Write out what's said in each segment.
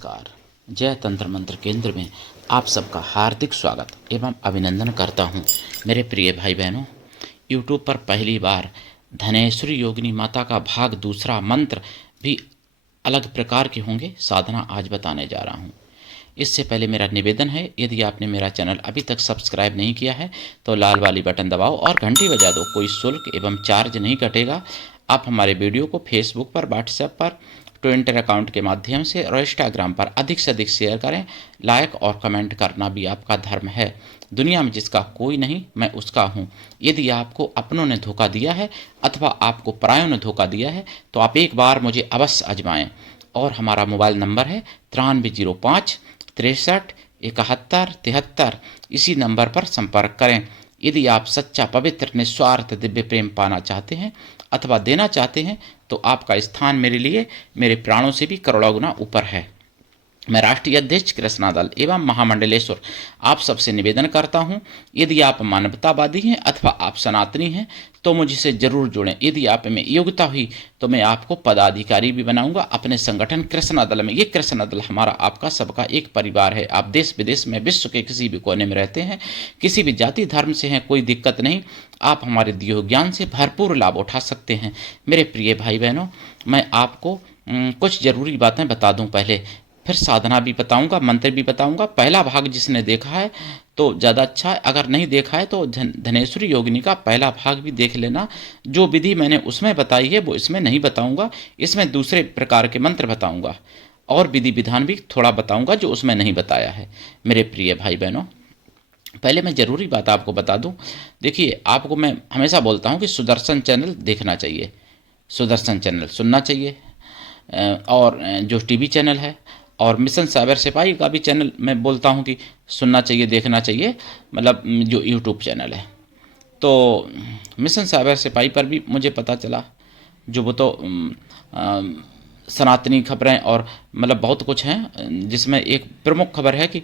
नमस्कार। जय तंत्र मंत्र केंद्र में आप सबका हार्दिक स्वागत एवं अभिनंदन करता हूं। मेरे प्रिय भाई बहनों, यूट्यूब पर पहली बार धनेश्वरी योगिनी माता का भाग दूसरा मंत्र भी अलग प्रकार के होंगे साधना आज बताने जा रहा हूं। इससे पहले मेरा निवेदन है, यदि आपने मेरा चैनल अभी तक सब्सक्राइब नहीं किया है तो लाल वाली बटन दबाओ और घंटी बजा दो। कोई शुल्क एवं चार्ज नहीं कटेगा। आप हमारे वीडियो को फेसबुक पर, व्हाट्सएप पर, ट्विटर अकाउंट के माध्यम से और इंस्टाग्राम पर अधिक से अधिक शेयर करें। लाइक और कमेंट करना भी आपका धर्म है। दुनिया में जिसका कोई नहीं, मैं उसका हूँ। यदि आपको अपनों ने धोखा दिया है अथवा आपको परायों ने धोखा दिया है तो आप एक बार मुझे अवश्य आजमाएं। और हमारा मोबाइल नंबर है 9305 63 71 73। इसी नंबर पर संपर्क करें। यदि आप सच्चा, पवित्र, निस्वार्थ दिव्य प्रेम पाना चाहते हैं अथवा देना चाहते हैं तो आपका स्थान मेरे लिए मेरे प्राणों से भी करोड़ों गुना ऊपर है। मैं राष्ट्रीय अध्यक्ष कृष्णा दल एवं महामंडलेश्वर आप सबसे निवेदन करता हूं, यदि आप मानवतावादी हैं अथवा आप सनातनी हैं तो मुझसे जरूर जुड़ें। यदि आप में योग्यता हुई तो मैं आपको पदाधिकारी भी बनाऊंगा अपने संगठन कृष्णा दल में। ये कृष्णा दल हमारा आपका सबका एक परिवार है। आप देश विदेश में, विश्व के किसी भी कोने में रहते हैं, किसी भी जाति धर्म से हैं, कोई दिक्कत नहीं। आप हमारे दिए हुए ज्ञान से भरपूर लाभ उठा सकते हैं। मेरे प्रिय भाई बहनों, मैं आपको कुछ जरूरी बातें बता दूं पहले, फिर साधना भी बताऊंगा, मंत्र भी बताऊंगा। पहला भाग जिसने देखा है तो ज़्यादा अच्छा है, अगर नहीं देखा है तो धनेश्वरी योगिनी का पहला भाग भी देख लेना। जो विधि मैंने उसमें बताई है वो इसमें नहीं बताऊंगा। इसमें दूसरे प्रकार के मंत्र बताऊंगा और विधि विधान भी थोड़ा बताऊंगा जो उसमें नहीं बताया है। मेरे प्रिय भाई बहनों, पहले मैं ज़रूरी बात आपको बता दूं। देखिए, आपको मैं हमेशा बोलता हूं कि सुदर्शन चैनल देखना चाहिए, सुदर्शन चैनल सुनना चाहिए, और जो टीवी चैनल है और मिशन साइबर सिपाही का भी चैनल मैं बोलता हूं कि सुनना चाहिए, देखना चाहिए, मतलब जो यूट्यूब चैनल है। तो मिशन साइबर सिपाही पर भी मुझे पता चला, जो वो तो सनातनी खबरें और मतलब बहुत कुछ हैं, जिसमें एक प्रमुख खबर है कि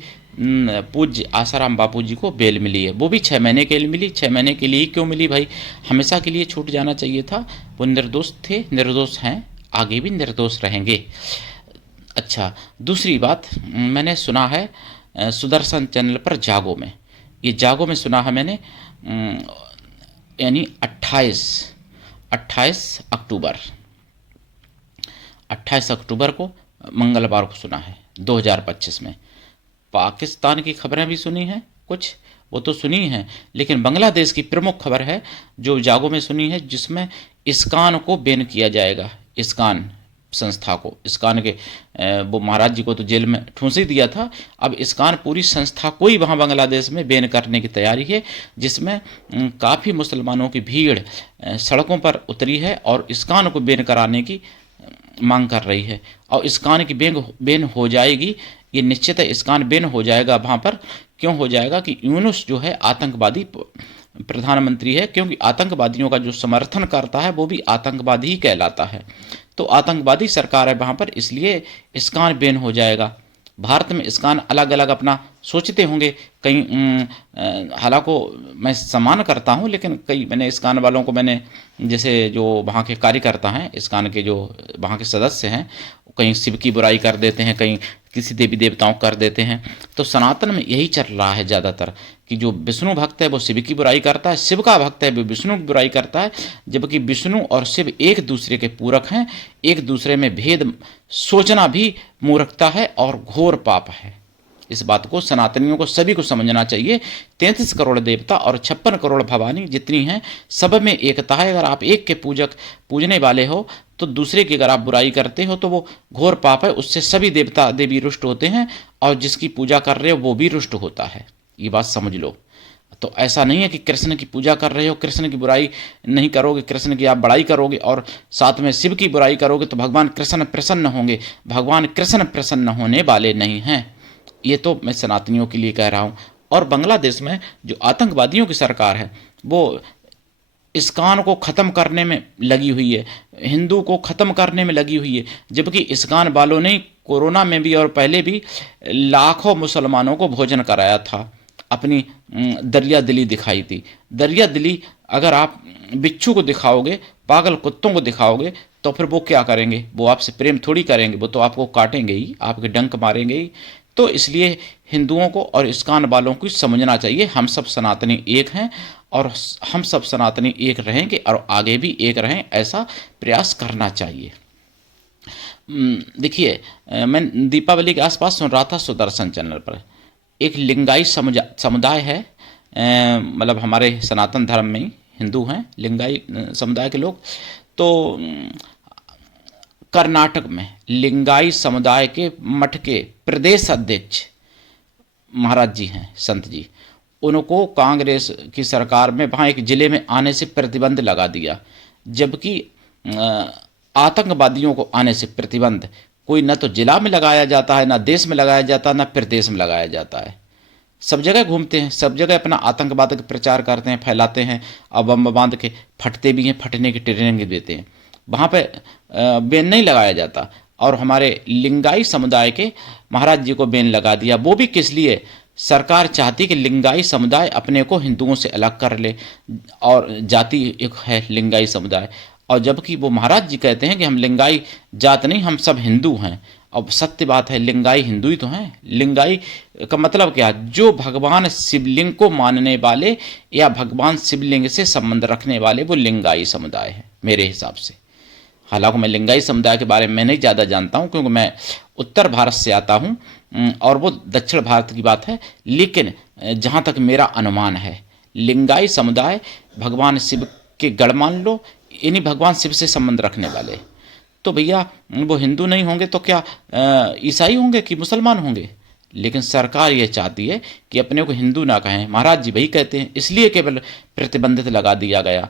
पूज्य आसाराम बापू जी को बेल मिली है। वो भी 6 महीने के लिए मिली। 6 महीने के लिए क्यों मिली भाई? हमेशा के लिए छूट जाना चाहिए था। वो निर्दोष थे, निर्दोष हैं, आगे भी निर्दोष रहेंगे। अच्छा, दूसरी बात, मैंने सुना है सुदर्शन चैनल पर जागो में, ये जागो में सुना है मैंने, यानी 28 अक्टूबर 28 अक्टूबर को, मंगलवार को सुना है 2025 में। पाकिस्तान की खबरें भी सुनी हैं कुछ, वो तो सुनी हैं, लेकिन बांग्लादेश की प्रमुख खबर है जो जागो में सुनी है, जिसमें इस्कान को बैन किया जाएगा। इस्कान संस्था को, इस्कान के वो महाराज जी को तो जेल में ठूंस ही दिया था। अब इस्कान पूरी संस्था को ही वहाँ बांग्लादेश में बैन करने की तैयारी है, जिसमें काफ़ी मुसलमानों की भीड़ सड़कों पर उतरी है और इस्कान को बैन कराने की मांग कर रही है। और इस्कान की बैन हो जाएगी, ये निश्चित है, इस्कान बैन हो जाएगा वहाँ पर। क्यों हो जाएगा कि यूनुस जो है आतंकवादी प्रधानमंत्री है, क्योंकि आतंकवादियों का जो समर्थन करता है वो भी आतंकवादी ही कहलाता है। तो आतंकवादी सरकार है वहाँ पर, इसलिए इस्कान बैन हो जाएगा। भारत में इस्कान अलग अलग अपना सोचते होंगे कहीं, हालांकि मैं सम्मान करता हूँ, लेकिन कई मैंने इस्कान वालों को, मैंने जैसे जो वहाँ के कार्यकर्ता हैं, इस्कान के जो वहाँ के सदस्य हैं, कहीं शिव की बुराई कर देते हैं, कहीं किसी देवी देवताओं कर देते हैं। तो सनातन में यही चल रहा है ज़्यादातर कि जो विष्णु भक्त है वो शिव की बुराई करता है, शिव का भक्त है वो विष्णु की बुराई करता है, जबकि विष्णु और शिव एक दूसरे के पूरक हैं। एक दूसरे में भेद सोचना भी मूर्खता है और घोर पाप है। इस बात को सनातनियों को सभी को समझना चाहिए। 33 करोड़ देवता और 56 करोड़ भवानी जितनी हैं, सब में एकता है। अगर आप एक के पूजने वाले हो तो दूसरे की अगर आप बुराई करते हो तो वो घोर पाप है। उससे सभी देवता देवी रुष्ट होते हैं और जिसकी पूजा कर रहे हो वो भी रुष्ट होता है। ये बात समझ लो। तो ऐसा नहीं है कि कृष्ण की पूजा कर रहे हो, कृष्ण की बुराई नहीं करोगे, कृष्ण की आप बड़ाई करोगे और साथ में शिव की बुराई करोगे तो भगवान कृष्ण प्रसन्न होंगे। भगवान कृष्ण प्रसन्न होने वाले नहीं हैं। ये तो मैं सनातनियों के लिए कह रहा हूँ। और बांग्लादेश में जो आतंकवादियों की सरकार है वो इस्कान को ख़त्म करने में लगी हुई है, हिंदू को ख़त्म करने में लगी हुई है, जबकि इस्कान वालों ने कोरोना में भी और पहले भी लाखों मुसलमानों को भोजन कराया था, अपनी दरिया दिली दिखाई थी। दरिया दिली अगर आप बिच्छू को दिखाओगे, पागल कुत्तों को दिखाओगे तो फिर वो क्या करेंगे? वो आपसे प्रेम थोड़ी करेंगे, वो तो आपको काटेंगे ही, आपके डंक मारेंगे ही। तो इसलिए हिंदुओं को और इस्कॉन वालों को समझना चाहिए, हम सब सनातनी एक हैं और हम सब सनातनी एक रहेंगे और आगे भी एक रहें, ऐसा प्रयास करना चाहिए। देखिए, मैं दीपावली के आसपास सुन रहा था सुदर्शन चैनल पर, एक लिंगाई समुदाय है, मतलब हमारे सनातन धर्म में ही हिंदू हैं लिंगाई समुदाय के लोग। तो कर्नाटक में लिंगाई समुदाय के मठ के प्रदेश अध्यक्ष महाराज जी हैं, संत जी, उनको कांग्रेस की सरकार में वहाँ एक जिले में आने से प्रतिबंध लगा दिया, जबकि आतंकवादियों को आने से प्रतिबंध कोई न तो जिला में लगाया जाता है, न देश में लगाया जाता है, न प्रदेश में लगाया जाता है। सब जगह घूमते हैं, सब जगह अपना आतंकवाद का प्रचार करते हैं, फैलाते हैं और बम बांध के फटते भी हैं, फटने की ट्रेनिंग देते हैं। वहाँ पे बैन नहीं लगाया जाता, और हमारे लिंगाई समुदाय के महाराज जी को बैन लगा दिया। वो भी किस लिए? सरकार चाहती कि लिंगाई समुदाय अपने को हिंदुओं से अलग कर ले, और जाति एक है लिंगाई समुदाय, और जबकि वो महाराज जी कहते हैं कि हम लिंगाई जात नहीं, हम सब हिंदू हैं। अब सत्य बात है, लिंगाई हिंदू ही तो हैं। लिंगाई का मतलब क्या? जो भगवान शिवलिंग को मानने वाले या भगवान शिवलिंग से संबंध रखने वाले, वो लिंगाई समुदाय है मेरे हिसाब से। हालांकि मैं लिंगाई समुदाय के बारे में नहीं ज़्यादा जानता हूँ, क्योंकि मैं उत्तर भारत से आता हूँ और वो दक्षिण भारत की बात है। लेकिन जहाँ तक मेरा अनुमान है, लिंगाई समुदाय भगवान शिव के गढ़ मान लो, इन्हीं भगवान शिव से संबंध रखने वाले। तो भैया वो हिंदू नहीं होंगे तो क्या ईसाई होंगे कि मुसलमान होंगे? लेकिन सरकार ये चाहती है कि अपने को हिंदू ना कहें, महाराज जी वही कहते हैं, इसलिए केवल प्रतिबंधित लगा दिया गया।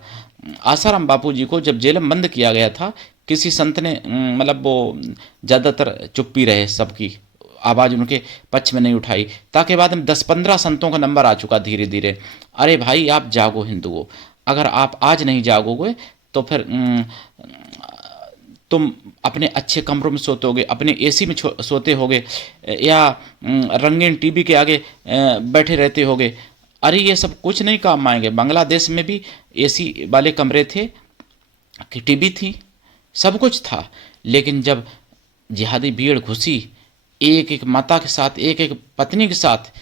आसाराम बापू जी को जब जेल में बंद किया गया था, किसी संत ने मतलब वो ज़्यादातर चुप्पी रहे, सबकी आवाज़ उनके पक्ष में नहीं उठाई। ताकि बाद में 10-15 संतों का नंबर आ चुका धीरे धीरे, अरे भाई आप जागो हिंदुओं, अगर आप आज नहीं जागोगे तो फिर तुम अपने अच्छे कमरों में सोते होगे, अपने एसी में सोते होगे, या रंगीन टीवी के आगे बैठे रहते होगे। अरे ये सब कुछ नहीं काम आएंगे। बांग्लादेश में भी एसी वाले कमरे थे, कि टीवी थी, सब कुछ था, लेकिन जब जिहादी भीड़ घुसी, एक एक माता के साथ, एक एक पत्नी के साथ,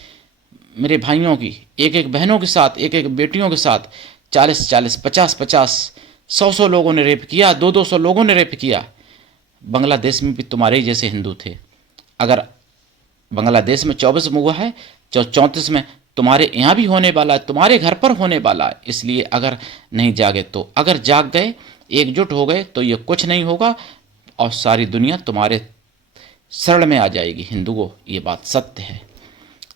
मेरे भाइयों की एक एक बहनों के साथ, एक एक बेटियों के साथ 40-40, 50-50, 100-100 लोगों ने रेप किया, 200-200 लोगों ने रेप किया। बांग्लादेश में भी तुम्हारे ही जैसे हिंदू थे। अगर बांग्लादेश में 24 में हुआ है, 34 में तुम्हारे यहाँ भी होने वाला है, तुम्हारे घर पर होने वाला है। इसलिए अगर नहीं जागे तो, अगर जाग गए, एकजुट हो गए, तो ये कुछ नहीं होगा और सारी दुनिया तुम्हारे शरण में आ जाएगी। हिंदुओं, ये बात सत्य है।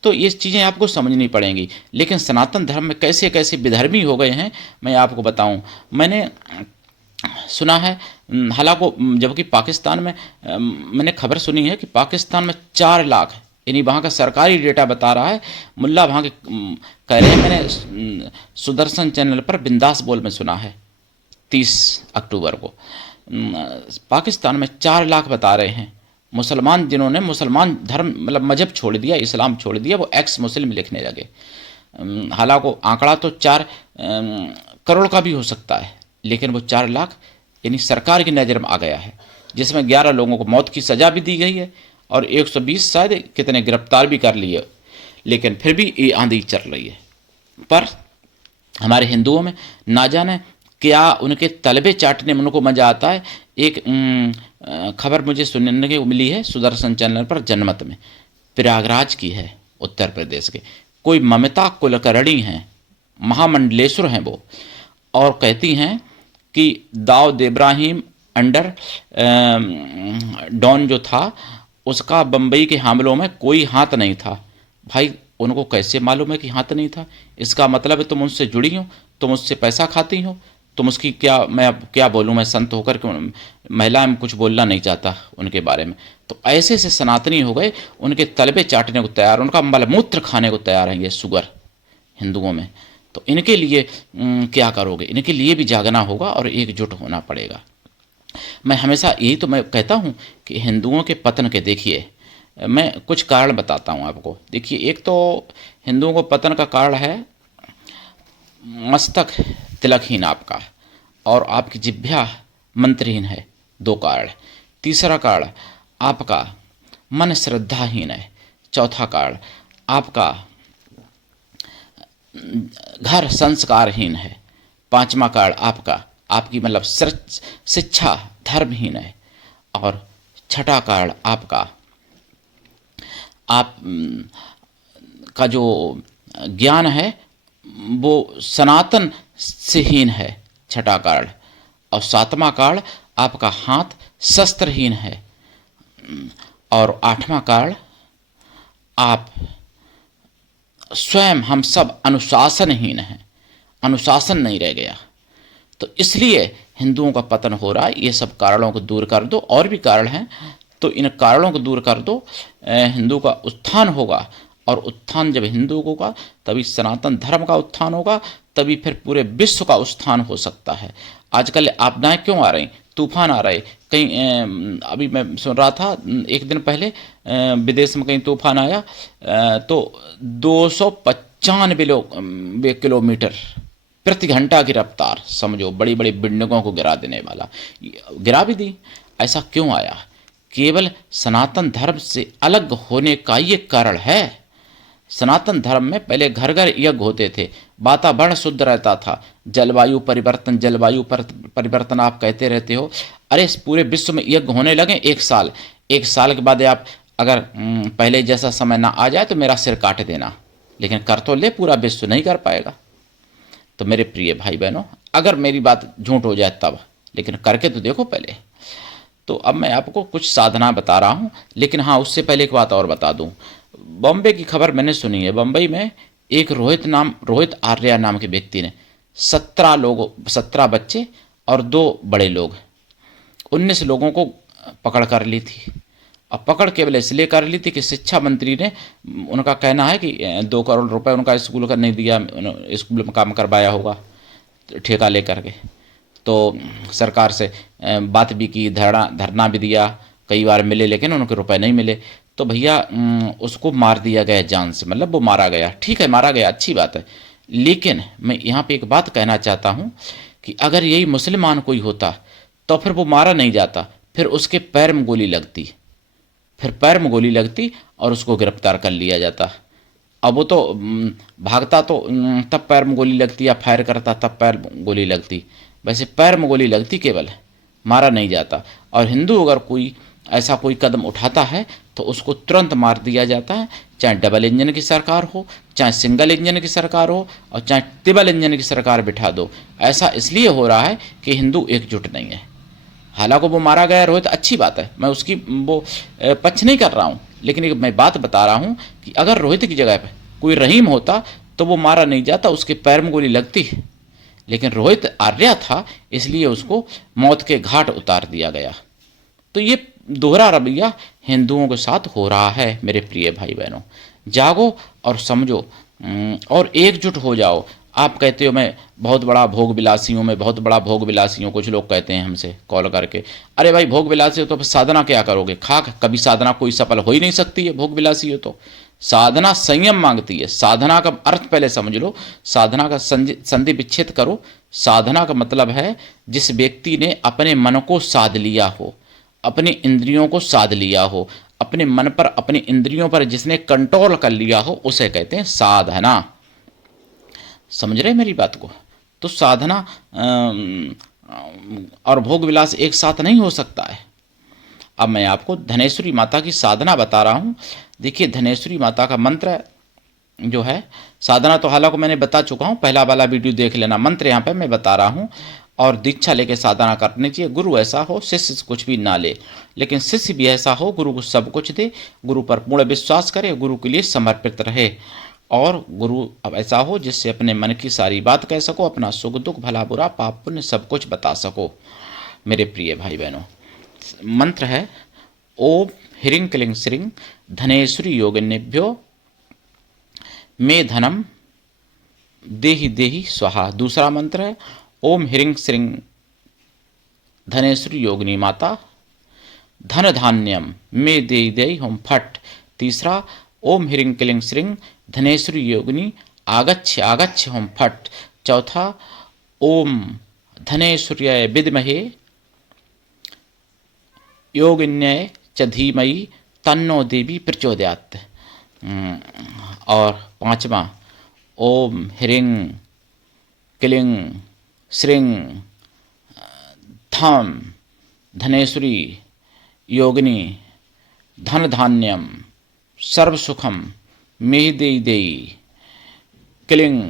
तो ये चीज़ें आपको समझनी पड़ेंगी। लेकिन सनातन धर्म में कैसे कैसे विधर्मी हो गए हैं, मैं आपको बताऊं। मैंने सुना है, हालांकि जबकि पाकिस्तान में मैंने खबर सुनी है कि पाकिस्तान में 4 लाख, यानी वहाँ का सरकारी डेटा बता रहा है, मुल्ला वहाँ के कह रहे हैं, मैंने सुदर्शन चैनल पर बिंदास बोल में सुना है 30 अक्टूबर को, पाकिस्तान में 4 लाख बता रहे हैं मुसलमान, जिन्होंने मुसलमान धर्म मतलब मजहब छोड़ दिया, इस्लाम छोड़ दिया, वो एक्स मुस्लिम लिखने लगे। हालांकि आंकड़ा तो 4 करोड़ का भी हो सकता है, लेकिन वो 4 लाख यानी सरकार की नज़र में आ गया है, जिसमें 11 लोगों को मौत की सज़ा भी दी गई है और 120 शायद कितने गिरफ्तार भी कर लिए। लेकिन फिर भी ये आंधी चल रही है। पर हमारे हिंदुओं में ना जाने क्या उनके तलबे चाटने में उनको मज़ा आता है। एक खबर मुझे सुनने को मिली है सुदर्शन चैनल पर, जनमत में, प्रयागराज की है, उत्तर प्रदेश के, कोई ममता कुलकर्णी हैं, महामंडलेश्वर हैं वो, और कहती हैं कि दाऊद इब्राहिम अंडर डॉन जो था, उसका बम्बई के हमलों में कोई हाथ नहीं था। भाई उनको कैसे मालूम है कि हाथ नहीं था? इसका मतलब है तुम उनसे जुड़ी हो, तुम उससे पैसा खाती हो, तुम उसकी क्या, मैं अब क्या बोलूँ, मैं संत होकर के महिला में कुछ बोलना नहीं चाहता उनके बारे में। तो ऐसे से सनातनी हो गए, उनके तलबे चाटने को तैयार, उनका मलमूत्र खाने को तैयार हैं ये शुगर हिंदुओं में। तो इनके लिए क्या करोगे? इनके लिए भी जागना होगा और एकजुट होना पड़ेगा। मैं हमेशा यही तो मैं कहता हूँ कि हिंदुओं के पतन के, देखिए मैं कुछ कारण बताता हूँ आपको। देखिए, एक तो हिंदुओं को पतन का कारण है मस्तक तिलकहीन आपका, और आपकी जिह्वा मंत्रहीन है, दो कारण। तीसरा कारण आपका मन श्रद्धाहीन है। चौथा कारण आपका घर संस्कारहीन है। पांचवा कारण आपकी मतलब शिक्षा धर्महीन है। और छठा कारण आपका आप का जो ज्ञान है वो सनातन से हीन है, छठा कारण। और सातवां कारण आपका हाथ शस्त्रहीन है। और आठवां कारण आप स्वयं हम सब अनुशासनहीन हैं, अनुशासन नहीं रह गया। तो इसलिए हिंदुओं का पतन हो रहा है। ये सब कारणों को दूर कर दो, और भी कारण हैं, तो इन कारणों को दूर कर दो, हिंदू का उत्थान होगा। और उत्थान जब हिंदू होगा तभी सनातन धर्म का उत्थान होगा, तभी फिर पूरे विश्व का उत्थान हो सकता है। आजकल आपदाएं क्यों आ रही, तूफान आ रहे कहीं। अभी मैं सुन रहा था एक दिन पहले विदेश में कहीं तूफान आया, तो 295 किलोमीटर प्रति घंटा की रफ्तार, समझो बड़ी बड़ी बिल्डिंगों को गिरा देने वाला, गिरा भी दी। ऐसा क्यों आया? केवल सनातन धर्म से अलग होने का ये कारण है। सनातन धर्म में पहले घर घर यज्ञ होते थे, वातावरण शुद्ध रहता था। जलवायु परिवर्तन, जलवायु परिवर्तन आप कहते रहते हो, अरे इस पूरे विश्व में यज्ञ होने लगे। एक साल के बाद आप अगर पहले जैसा समय ना आ जाए तो मेरा सिर काट देना, लेकिन कर तो ले, पूरा विश्व नहीं कर पाएगा। तो मेरे प्रिय भाई बहनों, अगर मेरी बात झूठ हो जाए तब, लेकिन करके तो देखो पहले। तो अब मैं आपको कुछ साधना बता रहा हूँ, लेकिन हाँ उससे पहले एक बात और बता दूँ। बॉम्बे की खबर मैंने सुनी है। बम्बई में एक रोहित आर्या नाम के व्यक्ति ने 17 बच्चे और 2 बड़े लोग, 19 लोगों को पकड़ कर ली थी। अब पकड़ केवल इसलिए कर ली थी कि शिक्षा मंत्री ने, उनका कहना है कि 2 करोड़ रुपए उनका स्कूल का नहीं दिया, स्कूल में काम करवाया होगा ठेका लेकर के। तो सरकार से बात भी की, धरना भी दिया, कई बार मिले, लेकिन उनके रुपए नहीं मिले। तो भैया उसको मार दिया गया जान से, मतलब वो मारा गया। ठीक है, मारा गया, अच्छी बात है। लेकिन मैं यहाँ पे एक बात कहना चाहता हूँ कि अगर यही मुसलमान कोई होता तो फिर वो मारा नहीं जाता, फिर उसके पैर में गोली लगती, और उसको गिरफ्तार कर लिया जाता। अब वो तो भागता तो तब पैर में गोली लगती, या फायर करता तब पैर में गोली लगती। वैसे पैर में गोली लगती केवल, मारा नहीं जाता। और हिंदू अगर कोई ऐसा कोई कदम उठाता है तो उसको तुरंत मार दिया जाता है, चाहे डबल इंजन की सरकार हो, चाहे सिंगल इंजन की सरकार हो, और चाहे ट्रिपल इंजन की सरकार बिठा दो। ऐसा इसलिए हो रहा है कि हिंदू एकजुट नहीं है। हालांकि वो मारा गया रोहित, अच्छी बात है, मैं उसकी वो पक्ष नहीं कर रहा हूँ, लेकिन एक मैं बात बता रहा हूँ कि अगर रोहित की जगह पर कोई रहीम होता तो वो मारा नहीं जाता, उसके पैर में गोली लगती। लेकिन रोहित आर्या था, इसलिए उसको मौत के घाट उतार दिया गया। तो ये दोहरा रवैया हिंदुओं के साथ हो रहा है। मेरे प्रिय भाई बहनों, जागो और समझो और एकजुट हो जाओ। आप कहते हो मैं बहुत बड़ा भोग विलासी हूँ, कुछ लोग कहते हैं हमसे कॉल करके, अरे भाई भोग विलासी हो तो फिर साधना क्या करोगे? खाक, कभी साधना कोई सफल हो ही नहीं सकती है भोग विलासी हो तो। साधना संयम मांगती है। साधना का अर्थ पहले समझ लो, साधना का संधि विच्छेद करो। साधना का मतलब है जिस व्यक्ति ने अपने मन को साध लिया हो, अपनी इंद्रियों को साध लिया हो, अपने मन पर, अपनी इंद्रियों पर जिसने कंट्रोल कर लिया हो, उसे कहते हैं साधना। समझ रहे मेरी बात को? तो साधना और भोग विलास एक साथ नहीं हो सकता है। अब मैं आपको धनेश्वरी माता की साधना बता रहा हूँ। देखिए, धनेश्वरी माता का मंत्र जो है, साधना तो हालांकि मैंने बता चुका हूँ, पहला वाला वीडियो देख लेना। मंत्र यहाँ पे मैं बता रहा हूँ। और दीक्षा लेके साधना करनी चाहिए। गुरु ऐसा हो शिष्य कुछ भी ना ले, लेकिन शिष्य भी ऐसा हो गुरु को सब कुछ दे, गुरु पर पूर्ण विश्वास करे, गुरु के लिए समर्पित रहे। और गुरु अब ऐसा हो जिससे अपने मन की सारी बात कह सको, अपना सुख दुख भला बुरा पाप पुण्य सब कुछ बता सको। मेरे प्रिय भाई बहनों, मंत्र है ओम ह्रीं क्लीं श्रीं धनेश्वरी योगिनेभ्यो मे धनम देहि देहि स्वाहा। दूसरा मंत्र है ओम ह्रीं श्रीं धनेश्वरी योगिनी माता धन धान्यम मे देहि देहि होम फट। तीसरा ओम ह्रीं क्लीं श्रीं धनेश्वरी योगिनी आगच्छ आगच्छ होम फट। चौथा ओम धनेश्वर्याय विद्महे योगिन्यय च धीमहि तन्नो देवी प्रचोदयात्। और पांचवा, ओम ह्रीं क्लीं श्रीं धम धनेश्वरी योगिनी धन धान्यम सर्व सुखम मेहि देई देई। क्लीं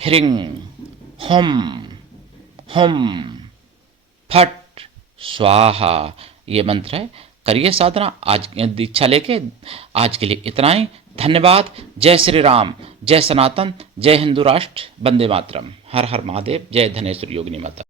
ह्रीं हुम हुम फट स्वाहा, ये मंत्र है। करिए साधना। आज दीक्षा लेके आज के लिए इतना ही। धन्यवाद। जय श्री राम, जय सनातन, जय हिंदू राष्ट्र, वंदे मातरम, हर हर महादेव, जय धनेश्वरी योगिनी माता।